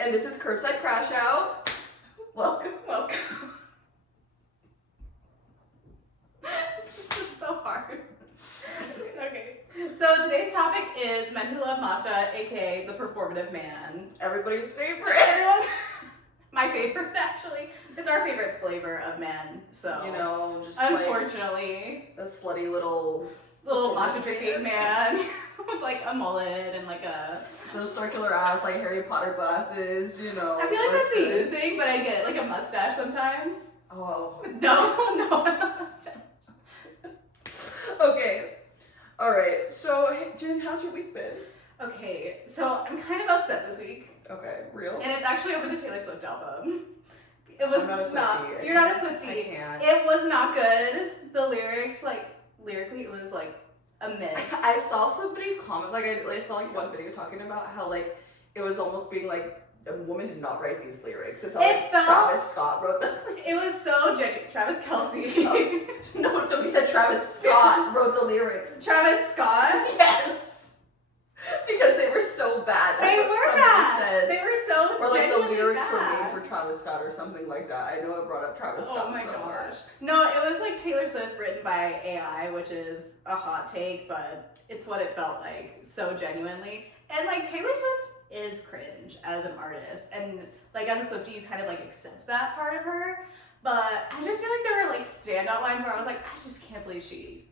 And this is Curbside Crashout. Welcome. This is so hard. Okay. So today's topic is men who love matcha, aka the performative man. Everybody's favorite. My favorite, actually. It's our favorite flavor of men. So You know, just unfortunately, like a slutty little matcha drinking man with like a mullet and like a those circular ass like Harry Potter glasses. You know. I feel like that's a you thing, but I get it, like a mustache sometimes. Oh. No, not a mustache. Okay. All right. So, hey, Jen, how's your week been? Okay, so I'm kind of upset this week. Okay. Real. And it's actually over the Taylor Swift album. It was I'm not a Swiftie. You're not a Swiftie. I can't. It was not good. The lyrics, like lyrically, it was like a miss. I saw somebody comment, like I saw like one video talking about how like it was almost being like a woman did not write these lyrics. It's like Travis Scott wrote them. It was so genuine. Travis Kelce. Oh. No, somebody said Travis Scott wrote the lyrics. Travis Scott? Yes. Because they were so bad. That's They what were somebody bad. said. They were so Or like the genuinely lyrics were bad. made for Travis Scott or something like that. I know I brought up Travis Scott Oh my so gosh. much. No, it was like Taylor Swift written by AI, which is a hot take, but it's what it felt like so genuinely. And like Taylor Swift is cringe as an artist, and like as a Swiftie you kind of like accept that part of her, but I just feel like there were like standout lines where I was like, I just can't believe she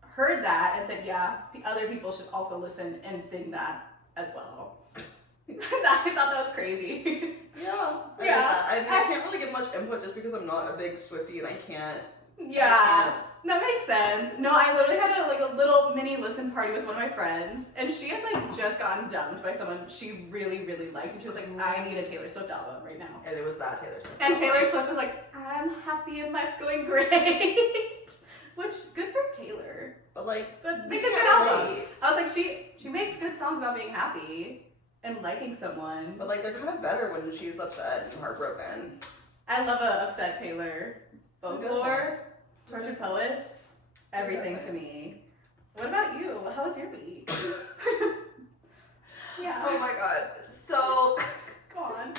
heard that and said, yeah, the other people should also listen and sing that as well. I thought that was crazy. Yeah. Yeah. I can't really give much input just because I'm not a big Swiftie and I can't. Yeah, that makes sense. No, I literally had a little mini listen party with one of my friends, and she had like just gotten dumped by someone she really, really liked, and she was like, I need a Taylor Swift album right now. And it was that Taylor Swift. And Taylor Swift was like, I'm happy and life's going great. Which, good for Taylor. But like, But make a good album. I was like, she makes good songs about being happy and liking someone. But like, they're kind of better when she's upset and heartbroken. I love a upset Taylor. Folklore, Torture Poets, everything to me. What about you? How was your week? Yeah. Oh my god. So, Go on.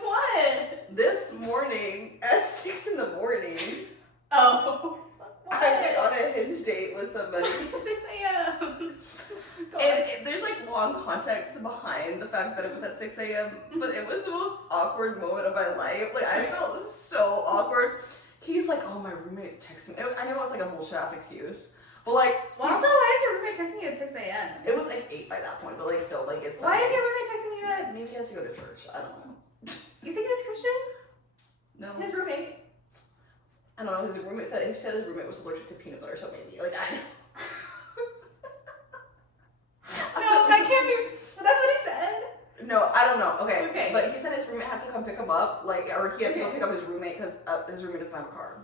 What? this morning at 6 in the morning, Oh. I went on a Hinge date with somebody. 6 a.m. And there's like long context behind the fact that it was at 6 a.m., but it was the most awkward moment of my life. Like, I felt so awkward. He's like, oh, my roommate's texting me. I know it was like a bullshit ass excuse. But like, Well, also, why is your roommate texting you at 6 a.m.? it was like 8 by that point, but like still, like it's Why Sunday. is your roommate texting you at? Maybe he has to go to church. I don't know. You think he's Christian? No. His roommate? I don't know. His roommate said his roommate was allergic to peanut butter, so maybe. Like, I know. No, that can't be. But that's what he said. No, I don't know. Okay. Okay. But he said his roommate had to come pick him up, like, or he had to go pick up his roommate because his roommate doesn't have a car.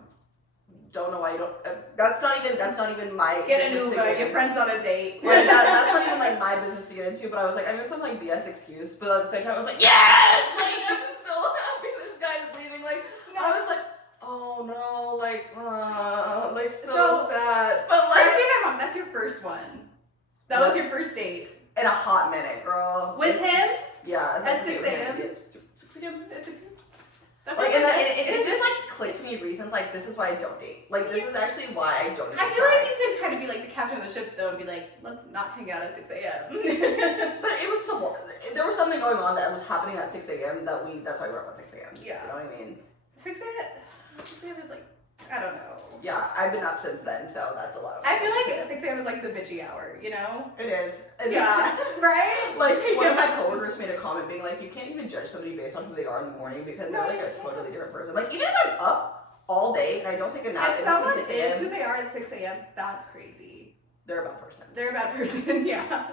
Don't know why you don't. That's not even my Get an business to Uber. get Your into. friend's on a date. Like, that's not even like my business to get into. But I was like, I mean, some like BS excuse. But at the same time, I was like, yes! Like, I'm so happy this guy's leaving. Like, I was like, oh no, like so sad. But Correct like, me if I'm wrong. That's your first one. That was your first date in a hot minute, girl. with him. Yeah. At 6 a.m.? 6 a.m. That Like, feels and like it just like clicked to me reasons like this is why I don't date. Like, this is actually why I don't. I feel like you could kind of be like the captain of the ship though and be like, let's not hang out at 6 a.m. But it was still, there was something going on that was happening at 6 a.m. that's why we're up at 6 a.m. Yeah. You know what I mean? 6 a.m. 6 a.m. is like, I don't know. Yeah, I've been up since then, so that's a lot of I feel like 6 a.m. is like the bitchy hour, you know? It is. And Yeah. Right? Like, one of my coworkers made a comment being like, you can't even judge somebody based on who they are in the morning because they're like a totally different person. Like, even if I'm up all day and I don't take a nap, If someone is who they are at 6 a.m., that's crazy. they're a bad person. They're a bad person, yeah.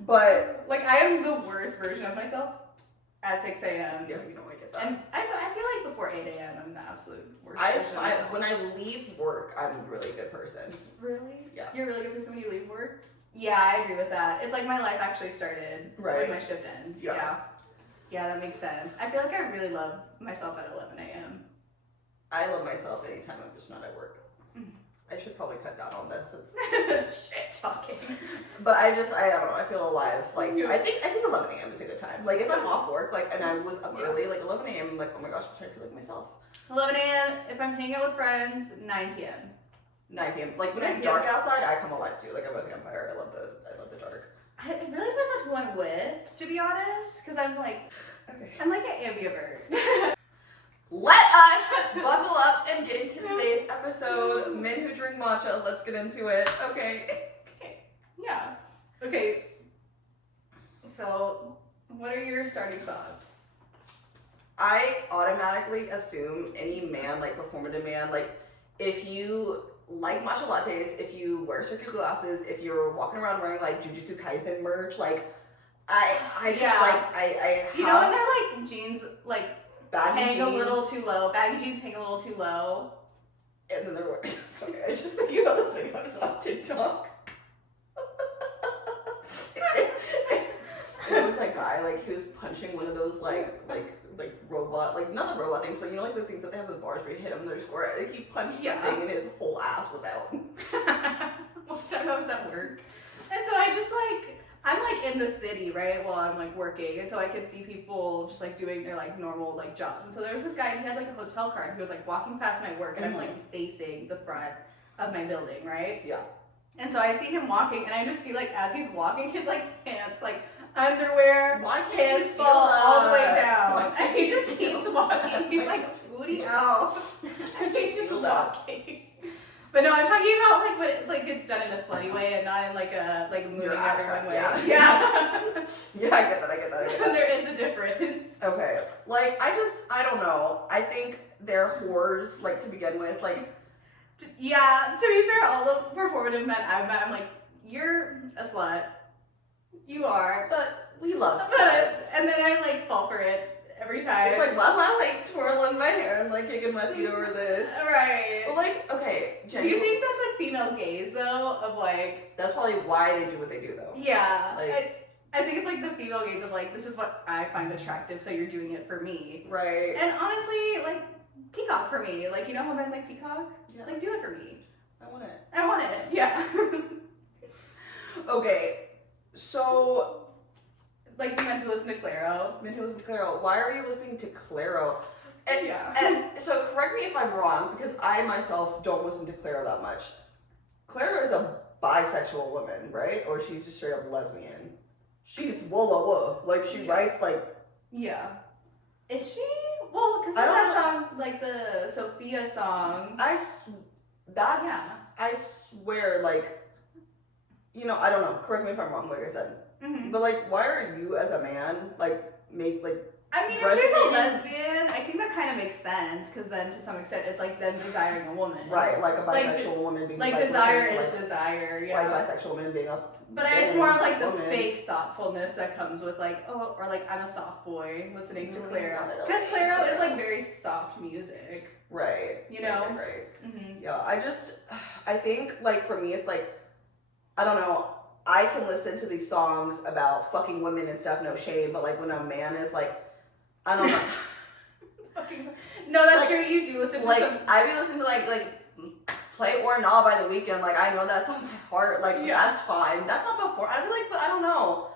But Like, I am the worst version of myself at 6 a.m. yeah, you know, I get that. And I feel like before 8 a.m. I'm the absolute worst version of myself. When I leave work, I'm a really good person. Really? Yeah. You're a really good person when you leave work? Yeah, I agree with that. It's like my life actually started Right. when my shift ends. Yeah. Yeah, that makes sense. I feel like I really love myself at 11 a.m. I love myself anytime I'm just not at work. I should probably cut down on this. Shit talking. But I don't know, I feel alive. Like, I think 11 a.m. is a good time. Like, if I'm off work, like, and I was up early, like, 11 a.m., I'm like, oh my gosh, I'm trying to feel like myself. 11 a.m. If I'm hanging out with friends, 9 p.m. 9 p.m. Like, when it's dark outside, I come alive too. Like, I'm a vampire. I love the dark. It really depends on who I'm with, to be honest, because I'm like an ambivert. Let us buckle up and get into today's episode. Men who drink matcha, let's get into it. Okay. Yeah. Okay. So, what are your starting thoughts? I automatically assume any man, like performative man, like if you like matcha lattes, if you wear circular glasses, if you're walking around wearing like Jujutsu Kaisen merch, like I you know when they're like jeans like baggy hang a little too low, baggy jeans hang a little too low, and then there were sorry, I was just thinking about this video I saw on TikTok. It was that guy, like he was punching one of those like robot, like not the robot things, but you know like the things that they have the bars where you hit them and they're square. Like he punched that thing and his whole ass was out. One time I was at work, and so I just like I'm like in the city right while I'm like working, and so I could see people just like doing their like normal like jobs. And so there was this guy and he had like a hotel card. And he was like walking past my work, and I'm like facing the front of my building, right? Yeah. And so I see him walking, and I just see like as he's walking, his like pants like underwear, hands fall all the way down, and he just keeps walking. He's like tooting out, and he's just walking. But no, I'm talking about like when it, like it's done in a slutty way and not in like a like moving everyone way. Yeah. Yeah, I get that. There is a difference. Okay, like I don't know. I think they're whores like to begin with. Like, yeah. To be fair, all the performative men I've met, I'm like, you're a slut. You are. But we love sluts. And then I like fall for it every time. It's like, why am I like twirling my hair and like kicking my feet over this? Right. Well, like, okay. Do you think that's like female gaze though? Of like. That's probably why they do what they do though. Yeah. Like, I think it's like the female gaze of like, this is what I find attractive, so you're doing it for me. Right. And honestly, like, peacock for me. Like, you know how men like peacock? Yeah. Like, do it for me. I want it. I want it. Yeah. Okay. So. Like you meant to listen to Clairo. Why are you listening to Clairo? And, yeah. And so correct me if I'm wrong, because I myself don't listen to Clairo that much. Clairo is a bisexual woman, right? Or she's just straight up lesbian. She's whoa. Like she writes like. Yeah. Is she? Well, because that song, like the Sophia song. I swear, like, you know, I don't know. Correct me if I'm wrong, like I said. Mm-hmm. But like, why are you as a man like make like? I mean, if she's a lesbian, I think that kind of makes sense because then to some extent it's like them desiring a woman. Right, like a bisexual woman being like desire is desire, yeah. Like bisexual men being a. But it's more of like the fake thoughtfulness that comes with like, oh, or like I'm a soft boy listening to Clairo. Because Clairo is like very soft music. Right. You know? Right. Mm-hmm. Yeah, I think like for me it's like, I don't know, I can listen to these songs about fucking women and stuff, no shame, but like when a man is like, I don't know. No, that's true, you do listen to I be listening to like Play Or Not by The Weeknd, like I know that's on my heart, like that's fine. That's not before, I feel like, but I don't know.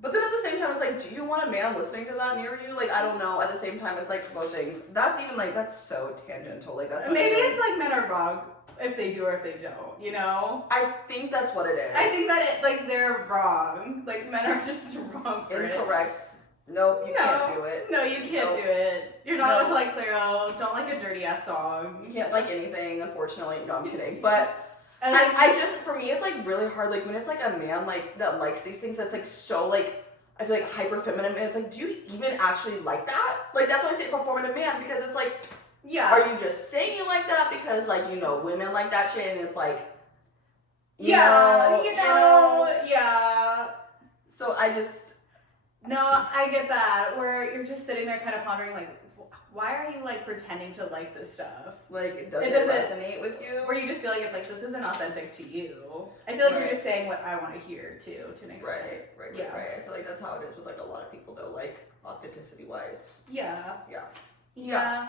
But then at the same time, it's like, do you want a man listening to that near you? Like, I don't know. At the same time, it's like both things. That's even like, that's so tangential. Like, that's maybe it's like men are wrong if they do or if they don't, you know? I think that's what it is. I think that they're wrong. Like, men are just wrong for Incorrect. Nope, you can't do it. No, you can't do it. You're not allowed to like Clairo. Don't like a dirty ass song. You can't like anything, unfortunately. No, I'm kidding. But I just, for me, it's like really hard. Like when it's like a man like that likes these things that's like so like, I feel like hyper feminine. And it's like, do you even actually like that? Like that's why I say performative man, because it's like, yeah. Are you just saying you like that because like, you know, women like that shit and it's like, you know, yeah. So I just. No, I get that. Where you're just sitting there kind of pondering like, why are you like pretending to like this stuff? Like, it doesn't resonate with you? Where you just feel like it's like, this isn't authentic to you. I feel like you're just saying what I want to hear too, to an extent. Right. I feel like that's how it is with like a lot of people though, like authenticity wise. Yeah. Yeah.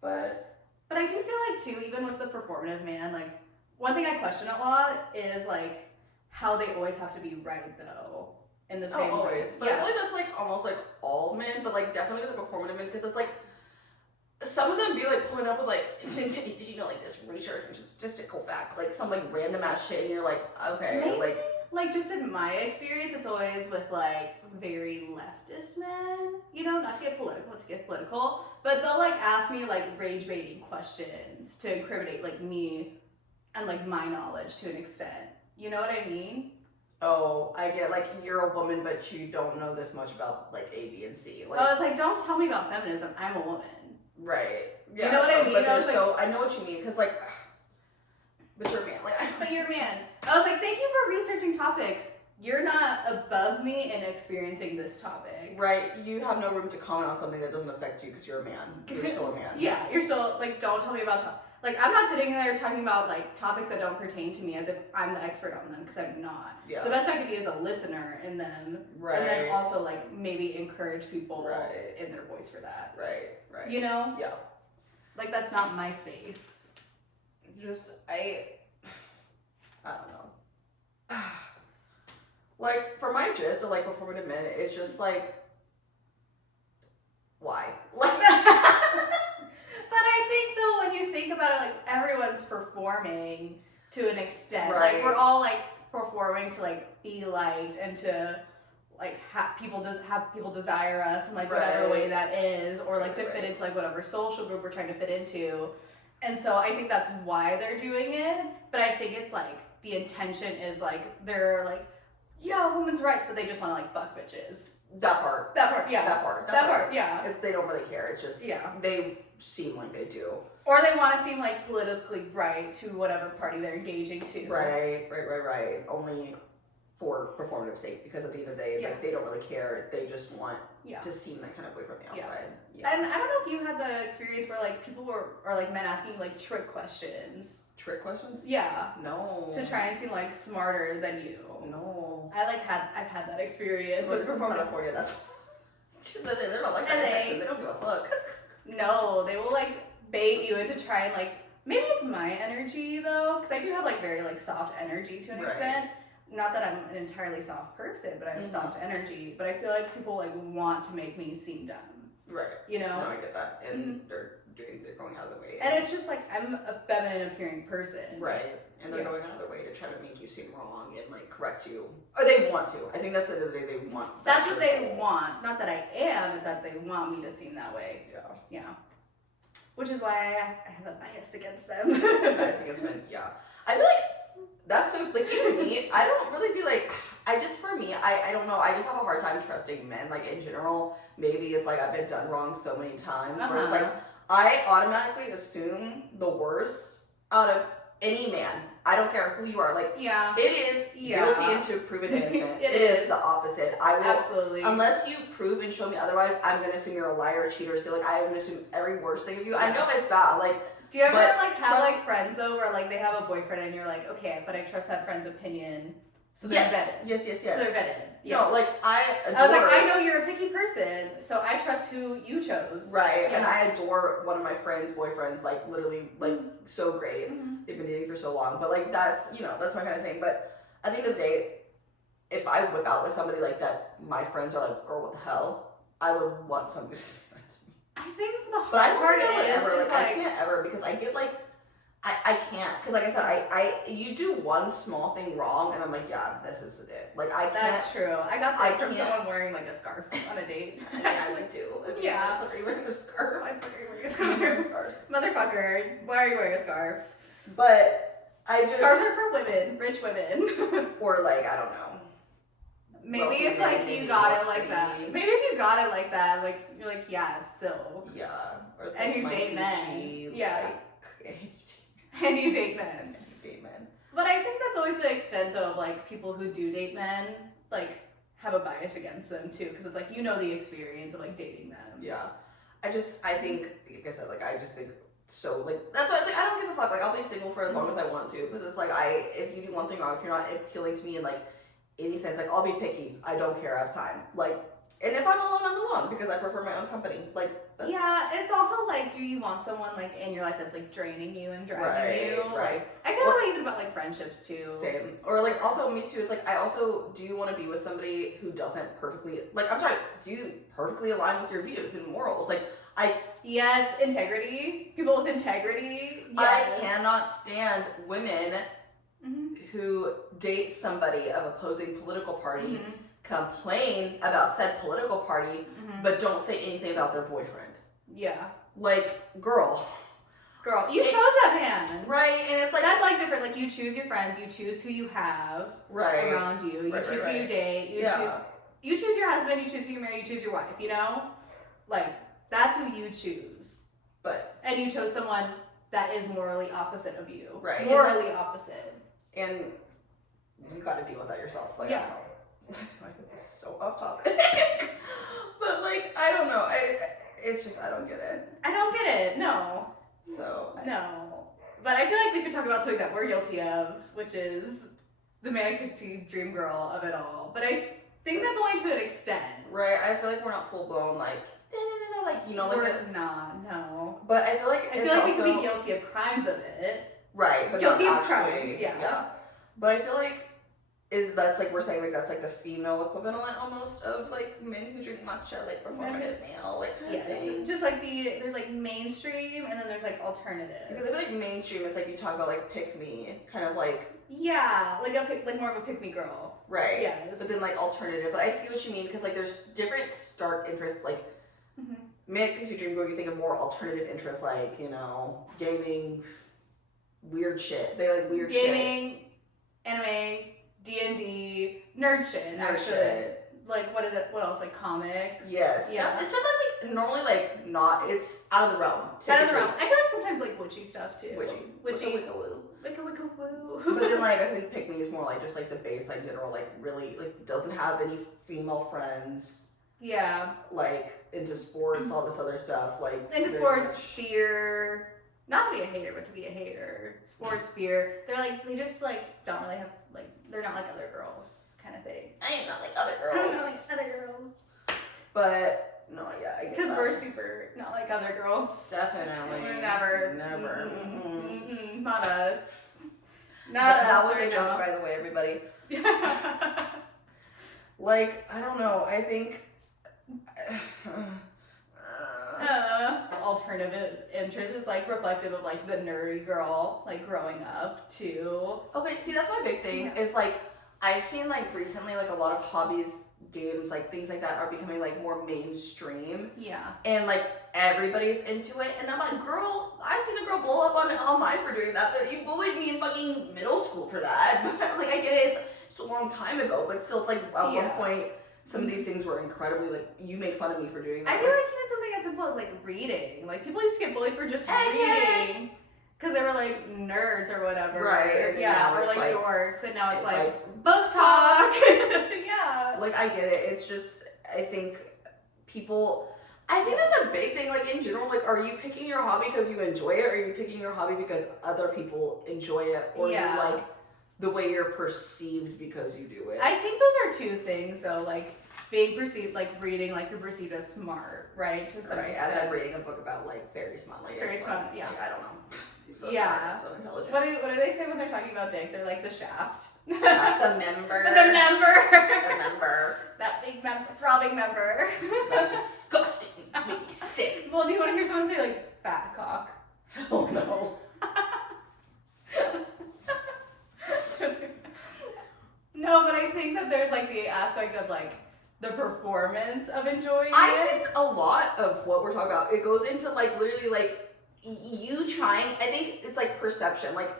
But I do feel like like too, even with the performative man, like one thing I question a lot is like how they always have to be right though in the same always. way. But I feel like that's like almost like all men, but like definitely with the performative men, because it's like some of them be like pulling up with like, did you know like this research and statistical fact, like some like random ass shit, and you're like, okay, Maybe, like just in my experience, it's always with like very leftist men, you know, not to get political, but they'll like ask me like rage baiting questions to incriminate like me and like my knowledge to an extent. You know what I mean? oh, I get like you're a woman, but you don't know this much about like A, B, and C. Like, I was like, don't tell me about feminism. I'm a woman. right. Yeah. You know what I mean? But I was I know what you mean, because like, but you're a man. Like, but you're a man. I was like, thank you for researching topics. You're not above me in experiencing this topic. right. You have no room to comment on something that doesn't affect you because you're a man. You're still a man. Yeah, you're still like, don't tell me about like, I'm not sitting there talking about like topics that don't pertain to me as if I'm the expert on them, because I'm not. Yeah. The best I could be is a listener in them, Right. and then also like maybe encourage people Right. in their voice for that. Right. You know? Yeah. Like that's not my space. Just I don't know. Like for my gist of like performative men, it's just like why? Like But I think though, when you think about it, like everyone's performing to an extent. Right. Like we're all like performing to like be liked and to like have people desire us in like whatever Right. way that is, or like to Right. fit into like whatever social group we're trying to fit into. And so I think that's why they're doing it. But I think it's like the intention is like they're like, yeah, women's rights, but they just want to like fuck bitches. that part. That part, yeah. That part. That part, yeah. It's they don't really care. It's just Yeah. they seem like they do. Or they want to seem like politically right to whatever party they're engaging to. Right. Only for performative sake, because at the end of the day, like they don't really care. They just want to seem that kind of way from the outside. Yeah. And I don't know if you had the experience where like people or like men asking like trick questions. Trick questions? Yeah. No. To try and seem like smarter than you. No. I've had that experience with From performative. California, that's they're not like that in Texas. They don't give a fuck. No, they will like bait you into try and like, maybe it's my energy though, because I do have like very like soft energy to an extent. Not that I'm an entirely soft person, but I have soft energy. But I feel like people like want to make me seem dumb. Right. You know? No, I get that. And they're going out of their way. And it's just like, I'm a feminine appearing person. Right. And they're going out of their way to try to make you seem wrong and like correct you. Or they want to. I think that's the end of the day, they want. That's what they want. Not that I am, it's that they want me to seem that way. Yeah. Yeah. Which is why I have a bias against them. Bias against men, yeah. I feel like that's so, like, even me, I don't really be like, for me, I don't know, I just have a hard time trusting men, like, in general. Maybe it's like I've been done wrong so many times, where it's like, I automatically assume the worst out of any man. I don't care who you are. Like, it is guilty until proven innocent. It is the opposite. I will, absolutely. Unless you prove and show me otherwise, I'm gonna assume you're a liar, cheater, still. Like, I'm gonna assume every worst thing of you. I know it's bad. Like, do you ever like have like friends though, where like they have a boyfriend and you're like, okay, but I trust that friend's opinion, so they're vetted. Yes. So they're vetted. Yes. No, like I was like, I know you're a picky person, so I trust who you chose. Right, and I adore one of my friends' boyfriends, like literally, like so great. They've been dating for so long, but like that's that's my kind of thing. But at the end of the day, if I whip out with somebody like that, my friends are like, girl, what the hell? I would want somebody to say that to me. I think the But I hard don't part think I would is ever. Like, like, I can't ever, because I get like. I can't, because like I said, you do one small thing wrong, and I'm like, yeah, this is it. Like, I can't. That's true. I got that from someone wearing like a scarf on a date. Yeah, I would too. Yeah. Are you wearing a scarf? Why the fuck are you wearing a scarf? Motherfucker, why are you wearing a scarf? But I just. Scarves are for women, rich women. Or like, I don't know. Maybe if like you got it like that. Maybe if you got it like that, like you're like, yeah, it's silk. Yeah. Or it's And like you date men. Yeah. And you date men. But I think that's always the extent though of like people who do date men, like have a bias against them too, because it's like the experience of like dating them. Yeah. I think, like I said, like I just think so, like that's why it's like I don't give a fuck. Like I'll be single for as long as I want to, because it's like if you do one thing wrong, if you're not appealing to me in like any sense, like I'll be picky. I don't care. I have time. Like And if I'm alone, I'm alone because I prefer my own company. Like, that's... Yeah, it's also like, do you want someone like in your life that's like draining you and dragging you? Right. Like, I feel that way even about like friendships too. Same. Or like also me too. It's like I also do want to be with somebody who doesn't perfectly do you perfectly align with your views and morals? Like Yes, integrity. People with integrity. Yes. I cannot stand women who date somebody of opposing political party. Complain about said political party, but don't say anything about their boyfriend. Yeah. Like, girl, you chose that man. Right, and it's like... That's like different. Like, you choose your friends, you choose who you have around you, you choose who you date, you choose your husband, you choose who you marry, you choose your wife, you know? Like, that's who you choose. And you chose someone that is morally opposite of you. Right. Morally opposite. And you gotta deal with that yourself. Like, I don't know. I feel like this is so off topic. But like, I don't know. It's just, I don't get it. I don't get it, no. So. No. But I feel like we could talk about something that we're guilty of, which is the manic pixie dream girl of it all. But I think that's only to an extent. Right, I feel like we're not full blown like, you know, like. We're not, no. But I feel like we could be guilty of crimes of it. Right, but guilty not of actually, crimes, yeah. But I feel like that's like we're saying like that's like the female equivalent almost of like men who drink matcha, like performative male, like kind of thing. Just like there's like mainstream and then there's like alternative. Because I feel like mainstream it's like you talk about like pick me, kind of like like more of a pick me girl. Right. Yes. But then like alternative. But I see what you mean because like there's different stark interests like manic pixie dream girl. You think of more alternative interests like you know gaming, weird shit. They like weird gaming, anime. D&D, nerd shit, actually. Like, what is it? What else? Like, comics? Yes. Yeah. It's stuff that's, like, normally, like, not... It's out of the realm. Out of the realm. I feel like sometimes, like, witchy stuff, too. Witchy. Wicca woo. But then, like, I think Pick Me is more, like, just, like, the base, like, general, like, really, like, doesn't have any female friends. Yeah. Like, into sports, all this other stuff, like... Into sports, beer... Not to be a hater, but to be a hater. Sports, beer. They're like, they just like, don't really have, like, they're not like other girls kind of thing. I am not like other girls. I'm not like other girls. But, no, yeah, I get because we're super not like other girls. Definitely. We're never. Not us. That was a joke, by the way, everybody. Like, I don't know, I think... alternative interest is like reflective of like the nerdy girl like growing up too. Okay, see that's my big thing is like I've seen like recently like a lot of hobbies, games, like things like that are becoming like more mainstream. Yeah. And like everybody's into it and I'm like, girl, I've seen a girl blow up on online for doing that, but you bullied me in fucking middle school for that. Like I get it, it's a long time ago, but still it's like at one point some of these things were incredibly like you make fun of me for doing that. I feel like even something as simple as like reading. Like people used to get bullied for just reading because they were like nerds or whatever. Right. Yeah, or like dorks, and now it's like book talk. Yeah. Like I get it. It's just I think that's a big thing. Like in general, like are you picking your hobby because you enjoy it, or are you picking your hobby because other people enjoy it, or you like the way you're perceived because you do it? I think those are two things though, like being perceived, like reading, like you're perceived as smart, right? To some extent. As I'm reading a book about like fairy smut, like fairy smut, like, I don't know. So yeah. smart, so intelligent. What do they say when they're talking about dick? They're like the shaft. The member. The member. The member. That big throbbing member. That's disgusting. It made me sick. Well, do you want to hear someone say like fat cock? Oh no. No, but I think that there's like the aspect of like the performance of enjoying it. I think a lot of what we're talking about, it goes into like literally like you trying, I think it's like perception, like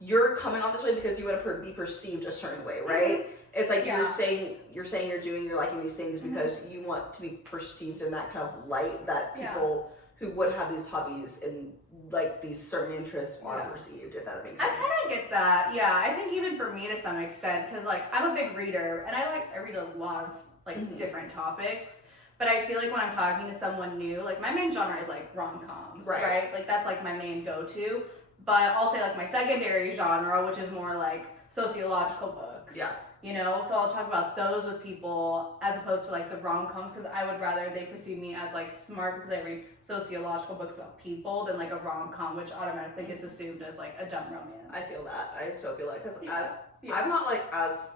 you're coming off this way because you want to be perceived a certain way, right? It's like you're saying you're liking these things because you want to be perceived in that kind of light that people who would have these hobbies and like these certain interests are perceived, if that makes sense. I kind of get that. Yeah, I think even for me to some extent, because like I'm a big reader and I read a lot of like different topics. But I feel like when I'm talking to someone new, like my main genre is like rom-coms, right? Like that's like my main go-to. But I'll say like my secondary genre, which is more like sociological books. Yeah. you know? So I'll talk about those with people as opposed to like the rom-coms, because I would rather they perceive me as like smart because I read sociological books about people than like a rom-com, which automatically gets assumed as like a dumb romance. I feel that. I still feel that because Yeah. I'm not like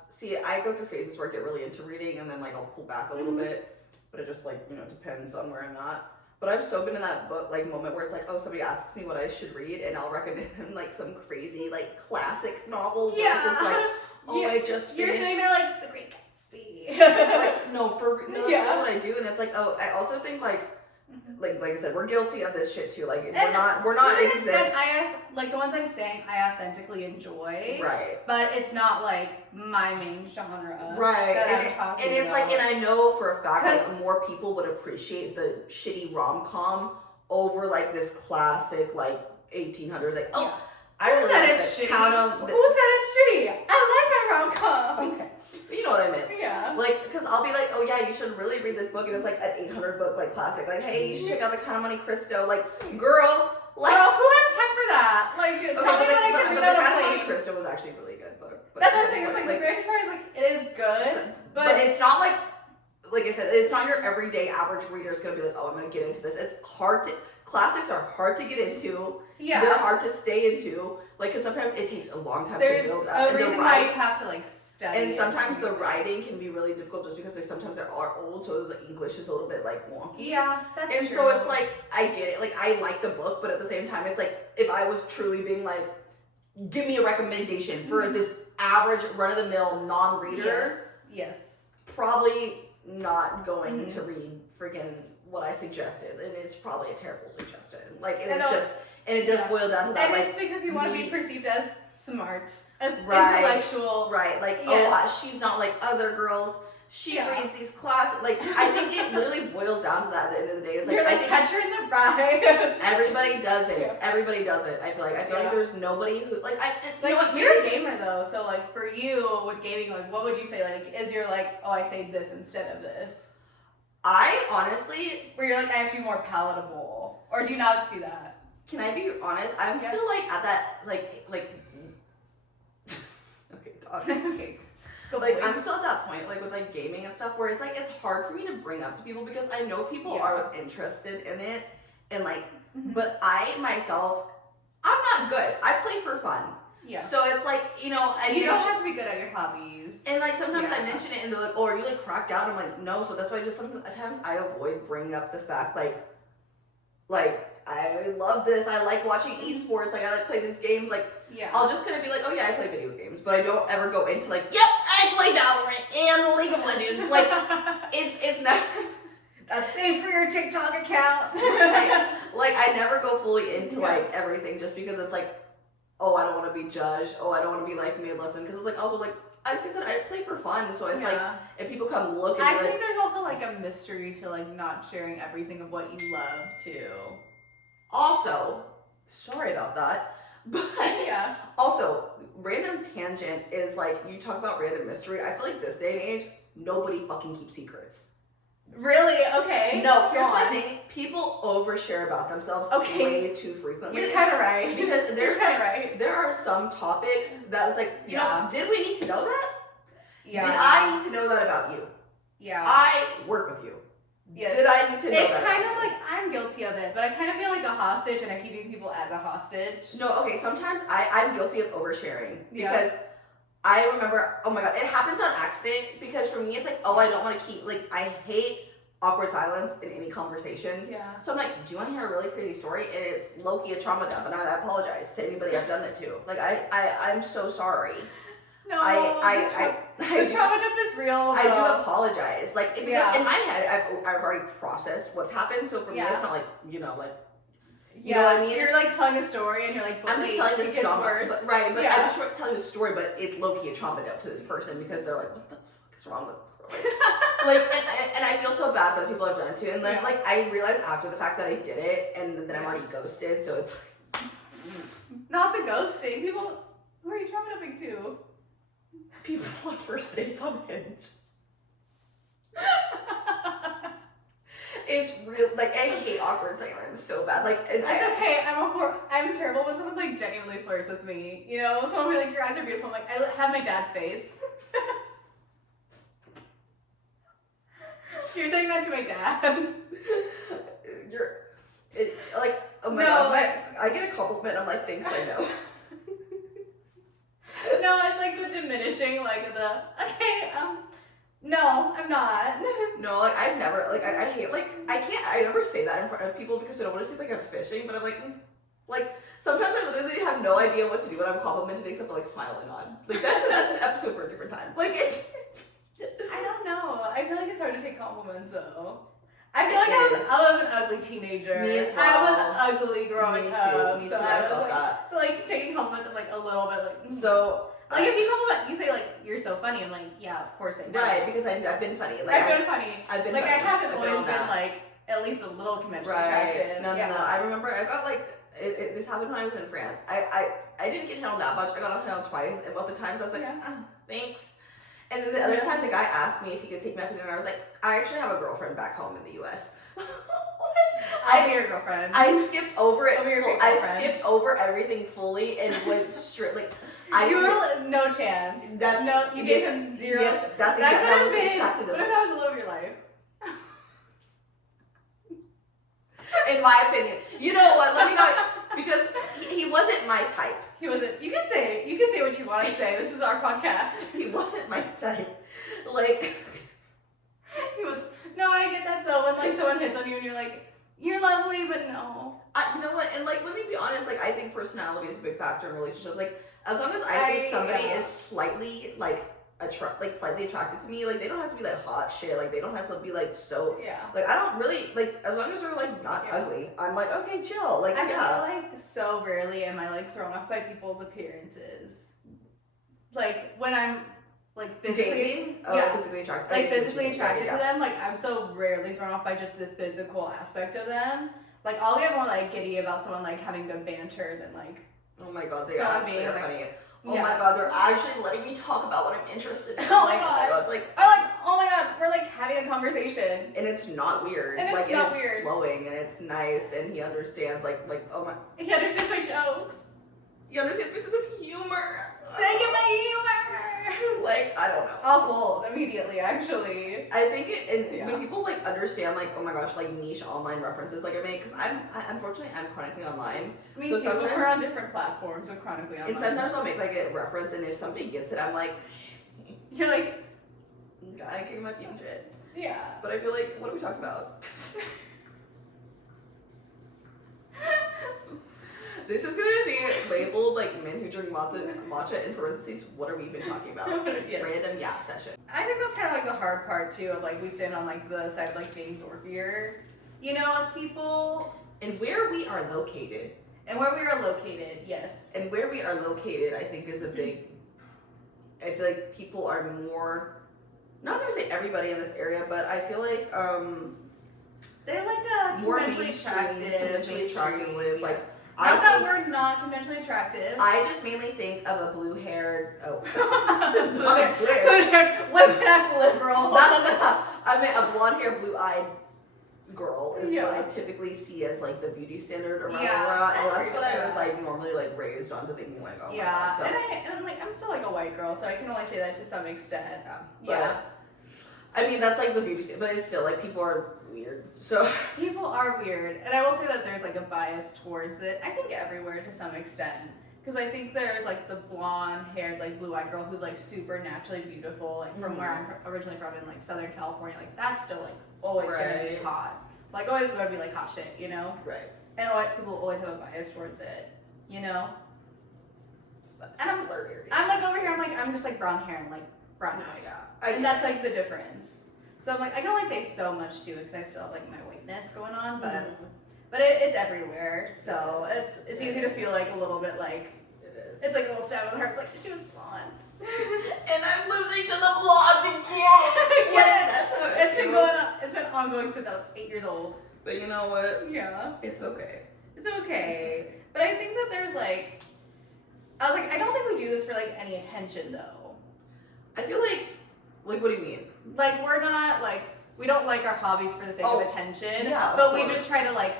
see, I go through phases where I get really into reading and then like I'll pull back a little bit, but it just like, you know, depends on where I'm at. But I've so been in that book like moment where it's like, oh, somebody asks me what I should read and I'll recommend them like some crazy like classic novel. Yeah. It's like, oh, I just You're finished. sitting there like The Great Gatsby. Like, no, that's Yeah. not what I do, and it's like, oh, I also think like I said, we're guilty of this shit too. Like we're And not to an exempt. extent, like the ones I'm saying I authentically enjoy. Right. But it's not like my main genre. Right. That And, I'm talking and it's about. like, and I know for a fact like more people would appreciate the shitty rom-com over like this classic like 1800s like, oh, Yeah. I really said like it's the shitty? count of Who said it's shitty? I like my rom-coms. Okay. But you know what I meant. Yeah. Like, because I'll be like, oh yeah, you should really read this book, and it's like an 800 book like classic. Like, hey, you should check out The Count of Monte Cristo. Like, girl, like. Girl, who has time for that? Like, Okay, tell me that I can read The on a Count of plane. Monte Cristo was actually a really good book. But That's what I'm saying. It's like the Great Victoria is like it is good, but it's not like I said, it's not your everyday average reader is gonna be like, oh, I'm gonna get into this. It's hard to. Classics are hard to get into. Yeah. They're hard to stay into. Like, because sometimes it takes a long time There's to build up. a And reason the why you writing, have to like study. and sometimes it. the writing can be really difficult just because sometimes they are old, so the English is a little bit like wonky. Yeah, that's And true. so it's like, I get it. Like, I like the book, but at the same time, it's like, if I was truly being like, give me a recommendation for this average run-of-the-mill non-reader, Yes. probably not going to read freaking what I suggested, and it's probably a terrible suggestion. Like, and it does boil down to that. And like, it's because you want to be perceived as smart, as Right. intellectual. right? Like, Yes. she's not like other girls. She Yeah. reads these classes. Like, I think it literally boils down to that at the end of the day. It's like, You're I like think Catcher in the Rye. everybody does it. Yeah. Everybody does it. I feel like Yeah. there's nobody who like you Like, know what? you're a gamer though, so like for you with gaming, like what would you say? Like, is your like, oh, I say this instead of this? I honestly, Where you're like, I have to be more palatable, or do you not do that? can I be honest? I'm Yeah. still like at that like okay, dog. Okay. Like, I'm still at that point, like, with, like, gaming and stuff, where it's, like, it's hard for me to bring up to people because I know people are interested in it, and, like, but I, myself, I'm not good. I play for fun. Yeah. So it's, like, you know, You don't have to be good at your hobbies. and, like, sometimes I Yeah. mention it, and they're like, oh, are you, like, cracked out? I'm like, no, so that's why sometimes I avoid bringing up the fact, like, I love this, I like watching esports, like, I like play these games, like, Yeah. I'll just kind of be like, oh yeah, I play video games, but I don't ever go into like, yep, I play Valorant and League of Legends. Like, it's not. That's safe for your TikTok account. Like, I never go fully into like everything just because it's like, oh, I don't want to be judged. Oh, I don't want to be like made less than, because it's like also like I said, I play for fun, so it's like if people come look I and think like, there's also like a mystery to like not sharing everything of what you love too. also, sorry about that. But Yeah. also, random tangent is like, you talk about random mystery. I feel like this day and age, nobody fucking keeps secrets. Really? Okay. No, here's Go my on. thing. People overshare about themselves Okay. way too frequently. You're kind of right. Because You're there's kind of like, right. there are some topics that it's like, you know, did we need to know that? Yeah. Did I need to know that about you? Yeah. I work with you. Yes. Did I need to know It's that? kind of like I'm guilty of it, but I kind of feel like a hostage, and I'm keeping people as a hostage. No, okay, sometimes I'm guilty of oversharing Yeah. because I remember, oh my god, it happens on accident because for me it's like, oh, I don't want to keep, like, I hate awkward silence in any conversation. Yeah. So I'm like, do you want to hear a really crazy story? And it's low-key a trauma dump, and I apologize to anybody I've done it to. Like, I'm so sorry. No. The the trauma dump is real. I do though. apologize. Like, because in my head, I've already processed what's happened, so for me it's not like, you know, like, you know what I mean? You're like telling a story, and you're like, but I'm wait, just telling it this gets trauma, worse. but I'm just telling the story, but it's low-key a trauma dump to this person because they're like, what the fuck is wrong with this girl? Like, and I feel so bad for the people I've done it to, and then like I realized after the fact that I did it, and then I'm already ghosted, so it's like, Not the ghosting. People, who are you trauma dumping to? people on first dates on Hinge. It's real. Like, I hate awkward silence so bad. Like, and It's okay. I'm terrible when someone like genuinely flirts with me. You know, someone will be like, "Your eyes are beautiful." I'm like, I have my dad's face. that to my dad. Like, oh my No, god, like- I get a compliment, I'm like, thanks, I know. No, it's like the diminishing, like the, okay, no, I'm not. No, like, I've never, like, I hate, like, I never say that in front of people because I don't want to seem like I'm fishing, but I'm like, sometimes I literally have no idea what to do when I'm complimented except for, like, smiling on. Like, that's an episode for a different time. Like, I don't know. I feel like it's hard to take compliments, though. I feel like I was an ugly teenager. Me as well. I was ugly growing Me too. up. Me so too. I I was felt like, that. so like taking compliments and like a little bit like. So, Like if you compliment, you say like you're so funny. I'm like, yeah, of course I know. right, because I've been funny. Like, I've been funny. I've been like funny. I haven't I've always on been that. like at least a little conventionally Right. attractive. No. Yeah. I remember I got like this happened when I was in France. I didn't get hit on that much. I got hit on twice, and both the times I was like, Yeah. thanks. And then the other time, the guy asked me if he could take me out to dinner. I was like, I actually have a girlfriend back home in the U.S. I'll be your girlfriend. I skipped over it. I'll be your fake I girlfriend. skipped over everything fully and went straight. Like You were no chance. That- no, you gave him zero. Yeah, that's that could have been. exactly the What if that was the love of your life? in my opinion. You know what? Let me know because he wasn't my type. He wasn't. You can say it. You can say what you want to say. This is our podcast. He wasn't my type. Like He was. No, I get that though. When like someone hits on you and you're like, you're lovely, but no. you know what? And like, let me be honest. Like, I think personality is a big factor in relationships. Like, as long as I think somebody is slightly like slightly attracted to me, like they don't have to be like hot shit. Like they don't have to be like so. Yeah. Like I don't really like as long as they're like not ugly. I'm like okay, chill. Like I yeah. feel like so rarely am I like thrown off by people's appearances. Like when I'm like physically, Dating? Oh, yeah, physically attracted. like I get physically what you mean. attracted Yeah. to them. Like I'm so rarely thrown off by just the physical aspect of them. Like I'll get more like giddy about someone like having good banter than like. Oh my god, they So actually are like, funny. Oh yeah. my god, they're actually letting me talk about what I'm interested in. Oh my god. Like, Or like, oh my god, we're like having a conversation. and it's not weird. And it's like, not and it's weird. flowing, and it's nice, and he understands. Like, oh my, He understands my jokes. he understands my sense of humor. They get my humor. Like, I don't know. I'll fold immediately, actually. I think and Yeah. when people like understand like oh my gosh like niche online references like I make because unfortunately I'm chronically online. Me So too. sometimes- We're on different platforms, so chronically online. And sometimes I'll make like a reference, and if somebody gets it, I'm like, You're like, I gave my fume shit. yeah. But I feel like, what are we talking about? This is gonna be labeled like men who drink matcha in parentheses. What are we even talking about? Yes. Random yap session. I think that's kind of like the hard part too of like we stand on like the side of like being dorkier, you know, as people. And where we are located. And where we are located, yes. And where we are located, I think, is a big. I feel like people are more. Not gonna say everybody in this area, but I feel like They're like a more conventionally conventionally attractive with like. Not I that think- we're not conventionally attractive. I just mainly think of a blue-haired. Oh. Blue Not hair- blue-haired. blue hair, women as liberal. No. I mean, a blonde-haired, blue-eyed girl is what I typically see as like the beauty standard around Yeah, where I- I well, that's agree what I with was that. like normally like raised onto thinking like oh Yeah, my god. and I'm like I'm still like a white girl, so I can only say that to some extent. But, Yeah, I mean that's like the beauty standard, but it's still like people are weird. So people are weird, and I will say that there's like a bias towards it. I think everywhere to some extent, because I think there's like the blonde-haired, like blue-eyed girl who's like super naturally beautiful, like from where I'm originally from in like Southern California. Like that's still like always gonna be Right. hot. Like always gonna be like hot shit, you know. right. And white people always have a bias towards it, you know. And I'm like over here. I'm just like brown hair and like brown eye. Yeah. And that's like the difference. So I'm like, I can only say so much too because I still have like my whiteness going on, but it's everywhere. So it's easy to feel like a little bit like It is. it's like a little stab in the heart. It's like she was blonde. And I'm losing to the blonde again. Yes, That's how it it's been feels. going on. It's been ongoing since I was 8 years old. But you know what? Yeah, It's okay. it's okay. But I think that there's like, I was like, I don't think we do this for like any attention though. I feel like what do you mean? Like we're not like we don't like our hobbies for the sake of attention. Yeah, but we just try to like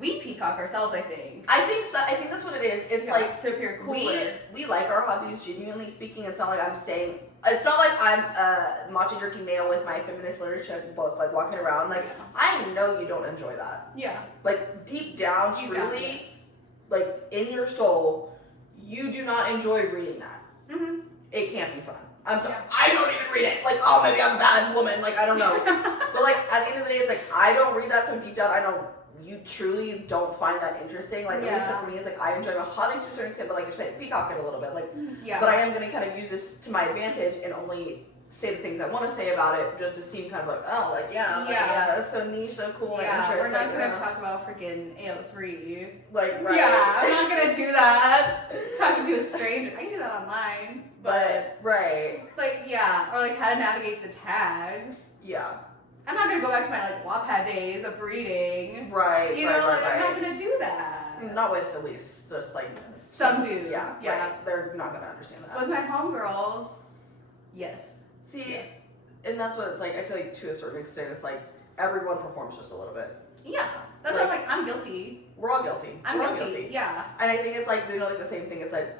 we peacock ourselves, I think. I think so. I think that's what it is. It's like to appear cooler. We like our hobbies, genuinely speaking. It's not like I'm saying. It's not like I'm a matcha drinking male with my feminist literature book, like walking around. Like I know you don't enjoy that. Yeah. Like deep down, truly, like in your soul, you do not enjoy reading that. Mm-hmm. It can't be fun. I'm sorry. Yeah. I don't even read it. Like, oh, maybe I'm a bad woman. Like, I don't know. But like at the end of the day, it's like I don't read that. So deep down, I know you truly don't find that interesting. Like at least for me, it's like I enjoy my hobbies to a certain extent, but like you're saying, peacock it a little bit. Like, but I am gonna kind of use this to my advantage and only say the things I want to say about it, just to seem kind of like, oh, like that's so niche, so cool. Yeah, we're not gonna talk about freaking AO3. Like, right. Yeah, I'm not gonna do that. Talking to a stranger, I can do that online. But right. Like, or like how to navigate the tags. Yeah. I'm not gonna go back to my like Wattpad days of reading. Right. You know, I'm not gonna do that. Not with at least just like some dudes. Yeah. Right. They're not gonna understand that. With my homegirls, yes. See, and that's what it's like. I feel like to a certain extent, it's like everyone performs just a little bit. Yeah. That's why I'm like, I'm guilty. We're all guilty. We're all guilty. Yeah. And I think it's like, like the same thing. It's like,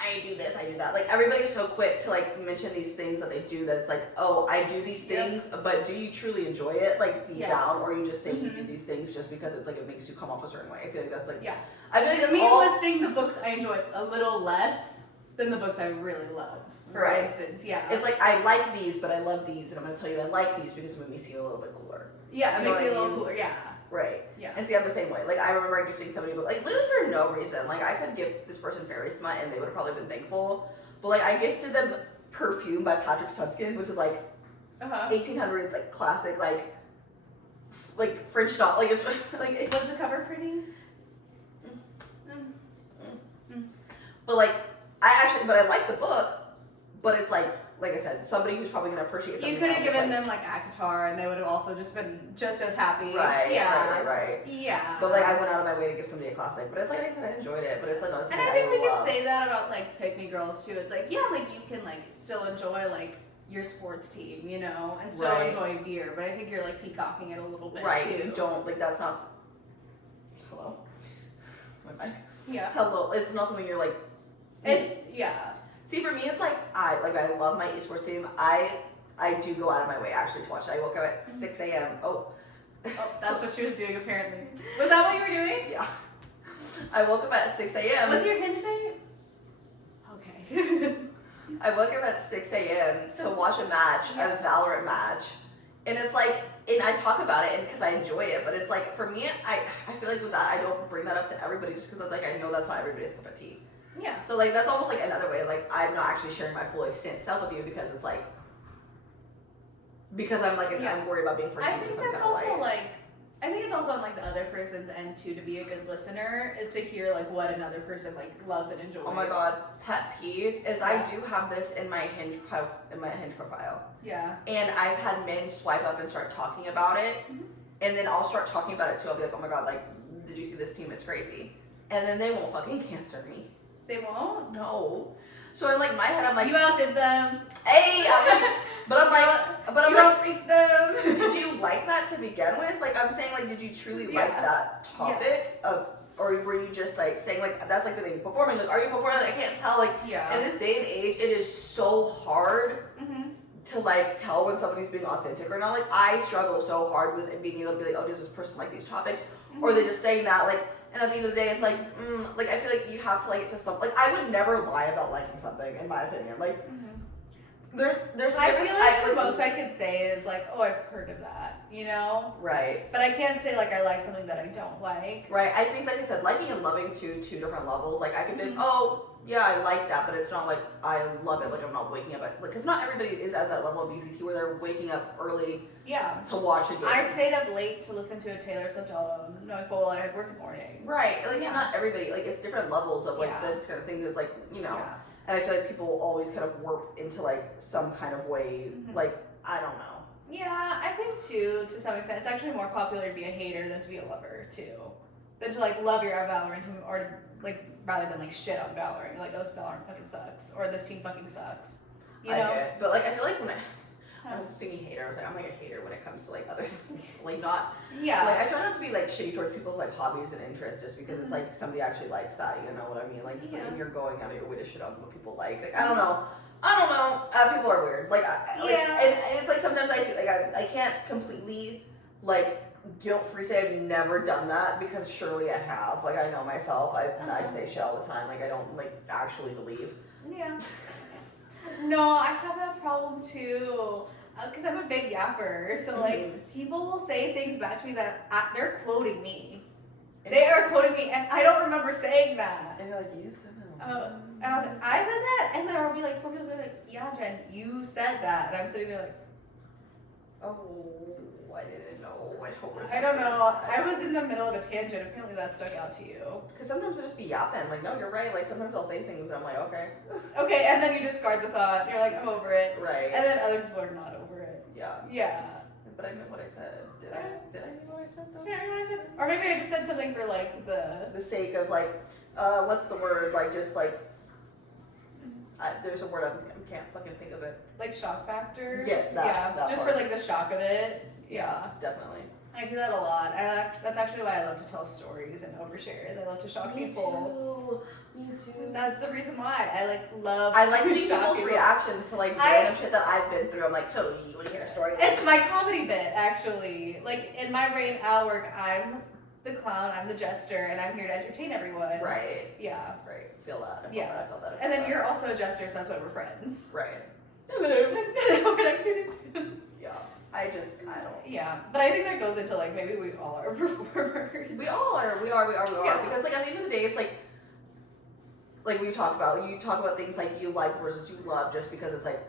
I do this, I do that. Like everybody's so quick to like mention these things that they do that it's like, oh, I do these things, but do you truly enjoy it like deep down, or you just say you do these things just because it's like it makes you come off a certain way? I feel like that's like I feel like that's me listing the books I enjoy a little less than the books I really love. For instance, it's like I like these, but I love these, and I'm gonna tell you I like these because it makes me feel a little bit cooler. Yeah, it makes me a little cooler. Yeah. Right. Yeah. And see, I'm the same way. Like, I remember gifting somebody, but like, literally for no reason. Like, I could gift this person Fairy Smut and they would have probably been thankful. But like, I gifted them Perfume by Patrick Sunskin, which is like 1800s, like classic, like French doll. Like, it's like. Was the cover pretty? But like, I like the book, but it's like I said, somebody who's probably gonna appreciate something. You could have given them like ACOTAR and they would have also just been just as happy. Right. Right. Yeah. But like I went out of my way to give somebody a classic. But it's like I said, I enjoyed it. But it's like not something and I think we could say that about like pick me girls too. It's like like you can like still enjoy like your sports team, you know, and still enjoy beer. But I think you're like peacocking it a little bit too. You don't like that's not. Hello. My mic. Yeah. Hello. It's not something you're like. See, for me, it's like I love my esports team. I do go out of my way actually to watch it. I woke up at 6 a.m. Oh, that's what she was doing apparently. Was that what you were doing? Yeah. I woke up at 6 a.m. With your hinge date? Okay. I woke up at 6 a.m. to watch a match, a Valorant match. And it's like, and I talk about it because I enjoy it, but it's like, for me, I feel like with that, I don't bring that up to everybody just because like I know that's not everybody's cup of tea. Yeah. So like that's almost like another way. Like I'm not actually sharing my full extent self with you because it's like I'm like I'm worried about being perceived as some kind of like. I think it's also on like the other person's end too to be a good listener is to hear like what another person like loves and enjoys. Oh my god, pet peeve is I do have this in my Hinge profile. Yeah. And I've had men swipe up and start talking about it, and then I'll start talking about it too. I'll be like, oh my god, like did you see this team? It's crazy. And then they won't fucking answer me. They won't? No. So in like my head, I'm like, you outdid them. Hey, but I'm like, you outbeat them. Did you like that to begin with? Like I'm saying, like, did you truly like that topic of, or were you just like saying like that's like the thing performing? Like, are you performing? Like, I can't tell. Like, in this day and age, it is so hard to like tell when somebody's being authentic or not. Like I struggle so hard with being able to be like, oh, does this person like these topics, or are they just saying that like. And at the end of the day, it's like, like I feel like you have to like it to some. Like I would never lie about liking something, in my opinion. Like, there's. I feel like the most I could say is like, oh, I've heard of that, you know? Right. But I can't say like I like something that I don't like. Right. I think, like I said, liking and loving two different levels. Like I can be, oh, yeah, I like that, but it's not like I love it. Like I'm not waking up at like, because not everybody is at that level of VCT where they're waking up early. Yeah. To watch a game. I stayed up late to listen to a Taylor Swift album, knowing full well I had work in the morning. Right. Like not everybody. Like it's different levels of like this kind of thing. That's like you know. Yeah. And I feel like people always kind of warp into like some kind of way. Like I don't know. Yeah, I think too to some extent it's actually more popular to be a hater than to be a lover too. Than to like love your Valorant team or like rather than like shit on Valorant. You're like, oh, this Valorant fucking sucks or this team fucking sucks. You know. But like I feel like when I was thinking hater. I was like, I'm like a hater when it comes to like other like not Yeah. like I try not to be like shitty towards people's like hobbies and interests just because it's like somebody actually likes that, you know what I mean? Like and you're going out of your way to shit on what people like. Like I don't know. People are weird. Like, and it's like sometimes I feel like I can't completely like guilt-free say I've never done that because surely I have. Like I know myself. I say shit all the time. Like I don't like actually believe. Yeah. No, I have that problem too. Because I'm a big yapper, so like people will say things back to me that they're quoting me. They are quoting me, and I don't remember saying that. And you're like, you said that. And I was like, I said that, and then I'll be like, 4 people will be like, yeah, Jen, you said that, and I'm sitting there like, oh, I didn't know. I don't know. I was in the middle of a tangent. Apparently that stuck out to you. Because sometimes it'll just be yapping. Like, no, you're right. Like sometimes I'll say things, and I'm like, okay. Okay, and then you discard the thought. You're like, I'm over it. Right. And then other people are not over it. Yeah. Yeah. But I meant what I said. Did I mean what I said though? Did I mean what I said? Or maybe I just said something for like the sake of like, what's the word? Like just like, there's a word I can't fucking think of it. like shock factor. Yeah, that just part. for like the shock of it. Yeah. Definitely. I do that a lot. That's actually why I love to tell stories and overshares. I love to shock people. Me too. That's the reason why I love. I like to seeing shock people's people. reactions to like random shit that I've been through. I'm like, so you want to hear a story? It's my comedy bit, actually. Like in my brain, at work, I'm the clown, I'm the jester, and I'm here to entertain everyone. Right. Yeah. Right. Feel that. I felt that. And then you're also a jester, so that's why we're friends. Right. We're like, yeah. I don't. yeah, but I think that goes into like maybe we all are performers. We are. Yeah. Because like at the end of the day, it's like we talk about. You talk about things like you like versus you love, just because it's like,